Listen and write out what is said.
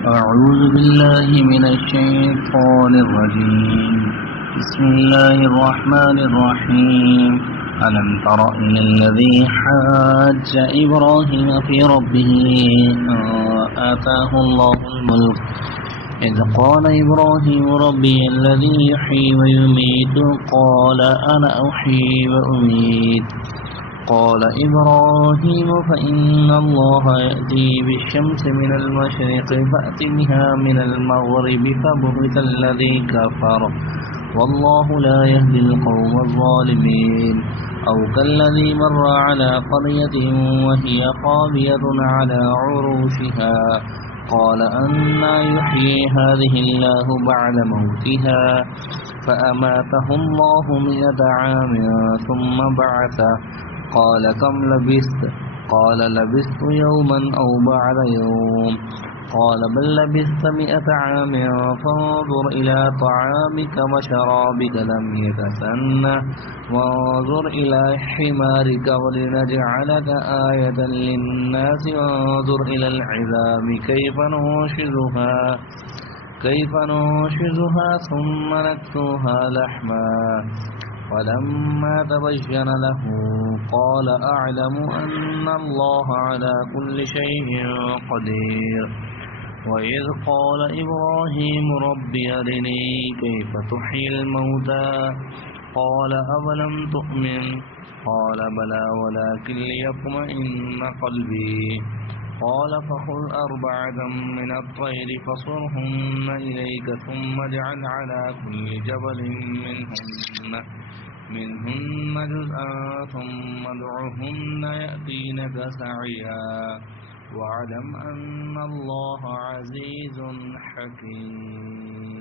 أعوذ بالله من الشيطان الرجيم. بسم الله الرحمن الرحيم. ألم تر إلى الذي حاج إبراهيم في ربه آتاه الله الملك إذ قال إبراهيم ربي الذي يحيي ويميت قال أنا أحيي وأميت قال إبراهيم فإن الله يأتي بالشمس من المشرق فأت بها من المغرب فبهت الذي كفر والله لا يهدي القوم الظالمين. أو كالذي مر على قرية وهي خاوية على عروشها قال أنى يحيي هذه الله بعد موتها فأماته الله 100 عام ثم بعثه قال كم لبثت قال لبثت يوما أو بعد يوم قال بل لبثت 100 عام فانظر إلى طعامك وشرابك لم يتسنه وانظر إلى حمارك ولنجعلك آية للناس وانظر إلى العظام كيف ننشزها ثم نكسوها لحما ولما تبين له قال أعلم أن الله على كل شيء قدير. وإذ قال إبراهيم رب أرني كيف تحيي الموتى قال أولم تؤمن قال بلى ولكن ليطمئن قلبي قال فخذ 4 من الطير فصرهن إليك ثم اجعل على كل جبل منهن جزءا ثم ادعهن يأتينك سعيا واعلم أن الله عزيز حكيم.